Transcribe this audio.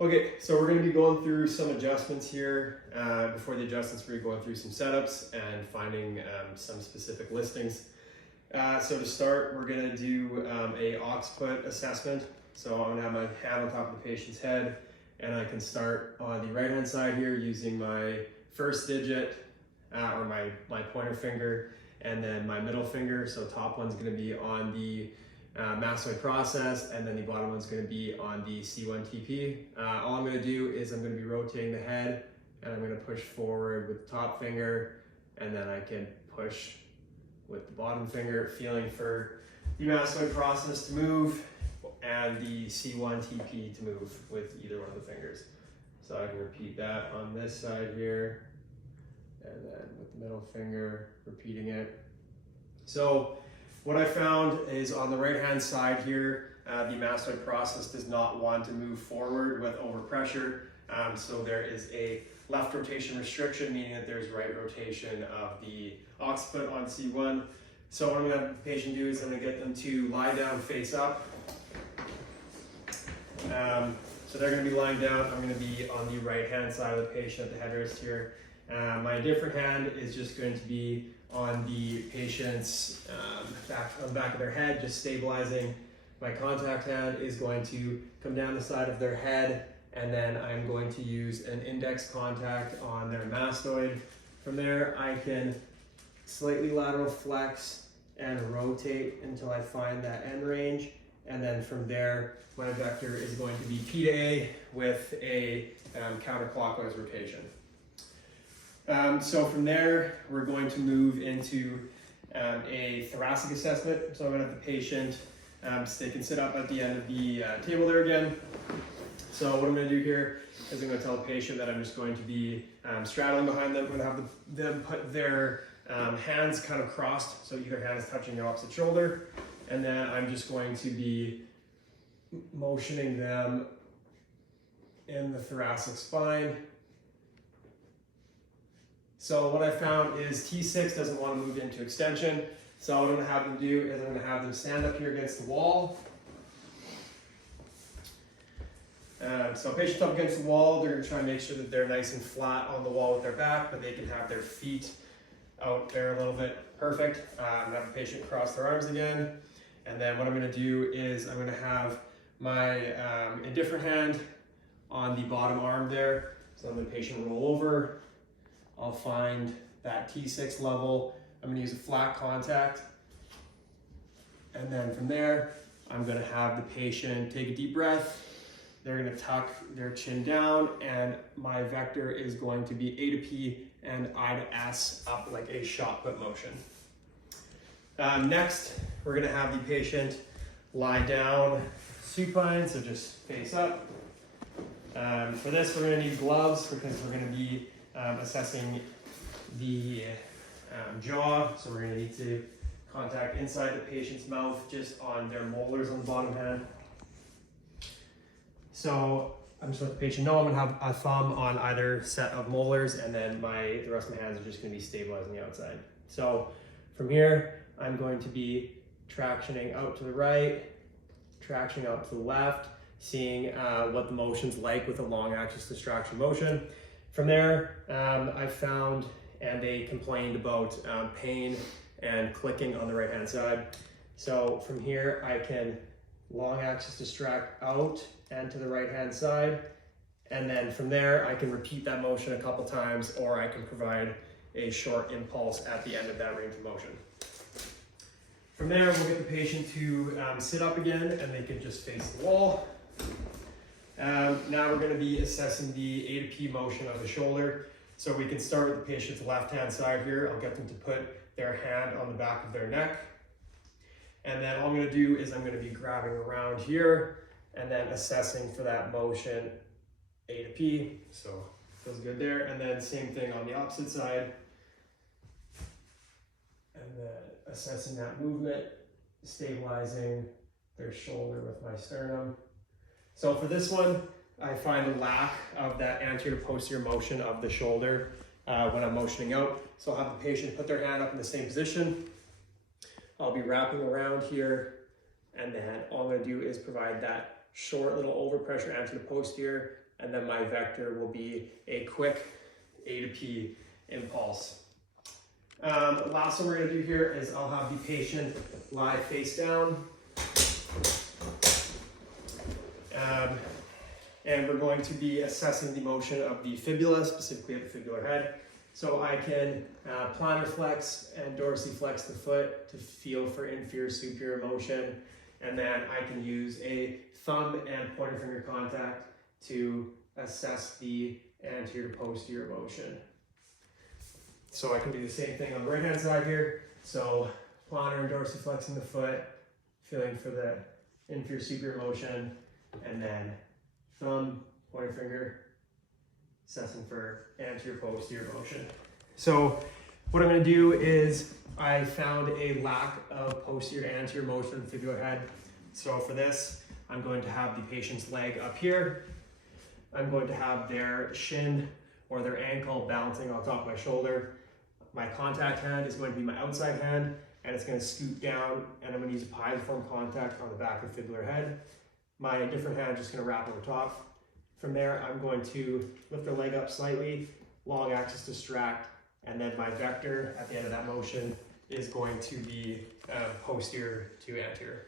Okay, so we're going to be going through some adjustments here. Before the adjustments, we're going through some setups and finding some specific listings. So to start, we're going to do a occiput assessment. So I'm going to have my hand on top of the patient's head, and I can start on the right-hand side here using my first digit, or my pointer finger, and then my middle finger. So top one's going to be on the mastoid process, and then the bottom one's going to be on the C1TP. All I'm going to do is I'm going to be rotating the head, and I'm going to push forward with the top finger, and then I can push with the bottom finger, feeling for the mastoid process to move and the C1TP to move with either one of the fingers. So I can repeat that on this side here, and then with the middle finger, repeating it. So what I found is on the right-hand side here, the mastoid process does not want to move forward with overpressure. So there is a left rotation restriction, meaning that there's right rotation of the occiput on C1. So what I'm going to have the patient do is I'm going to get them to lie down face up. So they're going to be lying down. I'm going to be on the right-hand side of the patient at the headrest here. My different hand is just going to be on the patient's on the back of their head, just stabilizing. My contact hand is going to come down the side of their head, and then I'm going to use an index contact on their mastoid. From there, I can slightly lateral flex and rotate until I find that end range. And then from there, my vector is going to be P to A with a counterclockwise rotation. So from there, we're going to move into a thoracic assessment. So I'm going to have the patient, they can sit up at the end of the table there again. So what I'm going to do here is I'm going to tell the patient that I'm just going to be straddling behind them. I'm going to have them put their hands kind of crossed, so either hand is touching the opposite shoulder. And then I'm just going to be motioning them in the thoracic spine. So what I found is T6 doesn't want to move into extension. So what I'm going to have them do is I'm going to have them stand up here against the wall. So patient's up against the wall. They're going to try and make sure that they're nice and flat on the wall with their back, but they can have their feet out there a little bit. Perfect. I'm going to have the patient cross their arms again. And then what I'm going to do is I'm going to have my indifferent hand on the bottom arm there. So I'm going to patient roll over. I'll find that T6 level. I'm going to use a flat contact. And then from there, I'm going to have the patient take a deep breath. They're going to tuck their chin down, and my vector is going to be A to P and I to S up like a shot put motion. Next, we're going to have the patient lie down supine, so just face up. For this, we're going to need gloves because we're going to be assessing the jaw, so we're going to need to contact inside the patient's mouth just on their molars on the bottom hand. So I'm just letting the patient know I'm going to have a thumb on either set of molars, and then the rest of my hands are just going to be stabilizing the outside. So from here, I'm going to be tractioning out to the right, tractioning out to the left, seeing what the motion's like with a long axis distraction motion. From there, I found, and they complained about pain and clicking on the right-hand side. So from here, I can long axis distract out and to the right-hand side. And then from there, I can repeat that motion a couple times, or I can provide a short impulse at the end of that range of motion. From there, we'll get the patient to sit up again, and they can just face the wall. Now we're going to be assessing the A to P motion of the shoulder. So we can start with the patient's left-hand side here. I'll get them to put their hand on the back of their neck. And then all I'm going to do is I'm going to be grabbing around here and then assessing for that motion A to P. So feels good there. And then same thing on the opposite side. And then assessing that movement, stabilizing their shoulder with my sternum. So for this one, I find a lack of that anterior posterior motion of the shoulder when I'm motioning out. So I'll have the patient put their hand up in the same position. I'll be wrapping around here, and then all I'm going to do is provide that short little overpressure anterior to posterior, and then my vector will be a quick A to P impulse. Last one we're going to do here is I'll have the patient lie face down. And we're going to be assessing the motion of the fibula, specifically at the fibular head. So I can plantar flex and dorsiflex the foot to feel for inferior superior motion. And then I can use a thumb and pointer finger contact to assess the anterior to posterior motion. So I can do the same thing on the right hand side here. So plantar and dorsiflexing the foot, feeling for the inferior superior motion, and then thumb, pointer finger, assessing for anterior posterior motion. So what I'm going to do is I found a lack of posterior anterior motion in the fibular head. So for this, I'm going to have the patient's leg up here. I'm going to have their shin or their ankle balancing on top of my shoulder. My contact hand is going to be my outside hand, and it's going to scoot down, and I'm going to use a piezoform contact on the back of the fibular head. My different hand is just going to wrap over top. From there, I'm going to lift the leg up slightly, long axis distract, and then my vector at the end of that motion is going to be posterior to anterior.